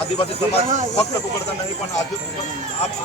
આદિવાસી સમાજ ફક્ત કુકડતા નહીં, પણ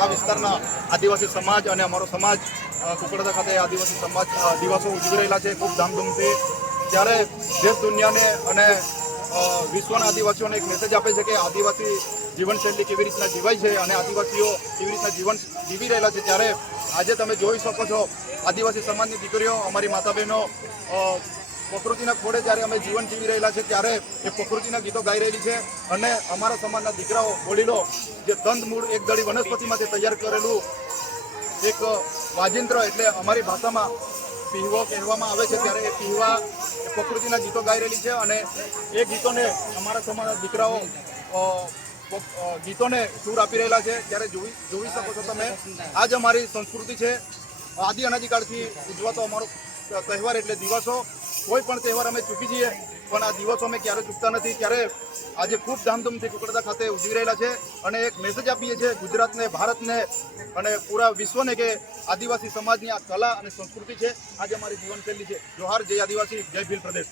આ વિસ્તારના આદિવાસી સમાજ અને અમારો સમાજ કુકડતા ખાતે આદિવાસી સમાજ દિવસો ઉજવી રહેલા છે, ખૂબ ધામધૂમથી. ત્યારે દેશ દુનિયાને અને વિશ્વના આદિવાસીઓને એક મેસેજ આપે છે કે આદિવાસી જીવનશૈલી કેવી રીતના જીવાય છે અને આદિવાસીઓ કેવી રીતના જીવન જીવી રહેલા છે. ત્યારે આજે તમે જોઈ શકો છો, આદિવાસી સમાજની દીકરીઓ, અમારી માતા બહેનો પ્રકૃતિના ખોડે જ્યારે અમે જીવન જીવી રહેલા છે ત્યારે એ પ્રકૃતિના ગીતો ગાઈ રહેલી છે. અને અમારા સમાજના દીકરાઓ, વડીલો જે તંદ મૂળ, એક દળી વનસ્પતિમાંથી તૈયાર કરેલું એક વાજિંત્ર એટલે અમારી ભાષામાં પીહવો કહેવામાં આવે છે, ત્યારે એ પીહવા પ્રકૃતિના ગીતો ગાઈ રહેલી છે. અને એ ગીતોને અમારા સમાજના દીકરાઓ ગીતોને સૂર આપી રહેલા છે. ત્યારે જોઈ જોઈ શકો છો તમે, આજ અમારી સંસ્કૃતિ છે. આદિ અનાદિકાળથી ઉજવાતો અમારો તહેવાર એટલે દિવસો. કોઈ પણ તહેવાર અમે ચૂકી છીએ પણ આ દિવસો અમે ક્યારે ચૂકતા નથી. ત્યારે આજે ખૂબ ધામધૂમથી કુકડદા ખાતે ઉજવી રહેલા છે અને એક મેસેજ આપીએ છીએ ગુજરાતને, ભારતને અને પૂરા વિશ્વને કે આદિવાસી સમાજની આ કલા અને સંસ્કૃતિ છે આજે અમારી જીવનશૈલી છે. જોહાર, જય આદિવાસી, જય ભીલ પ્રદેશ.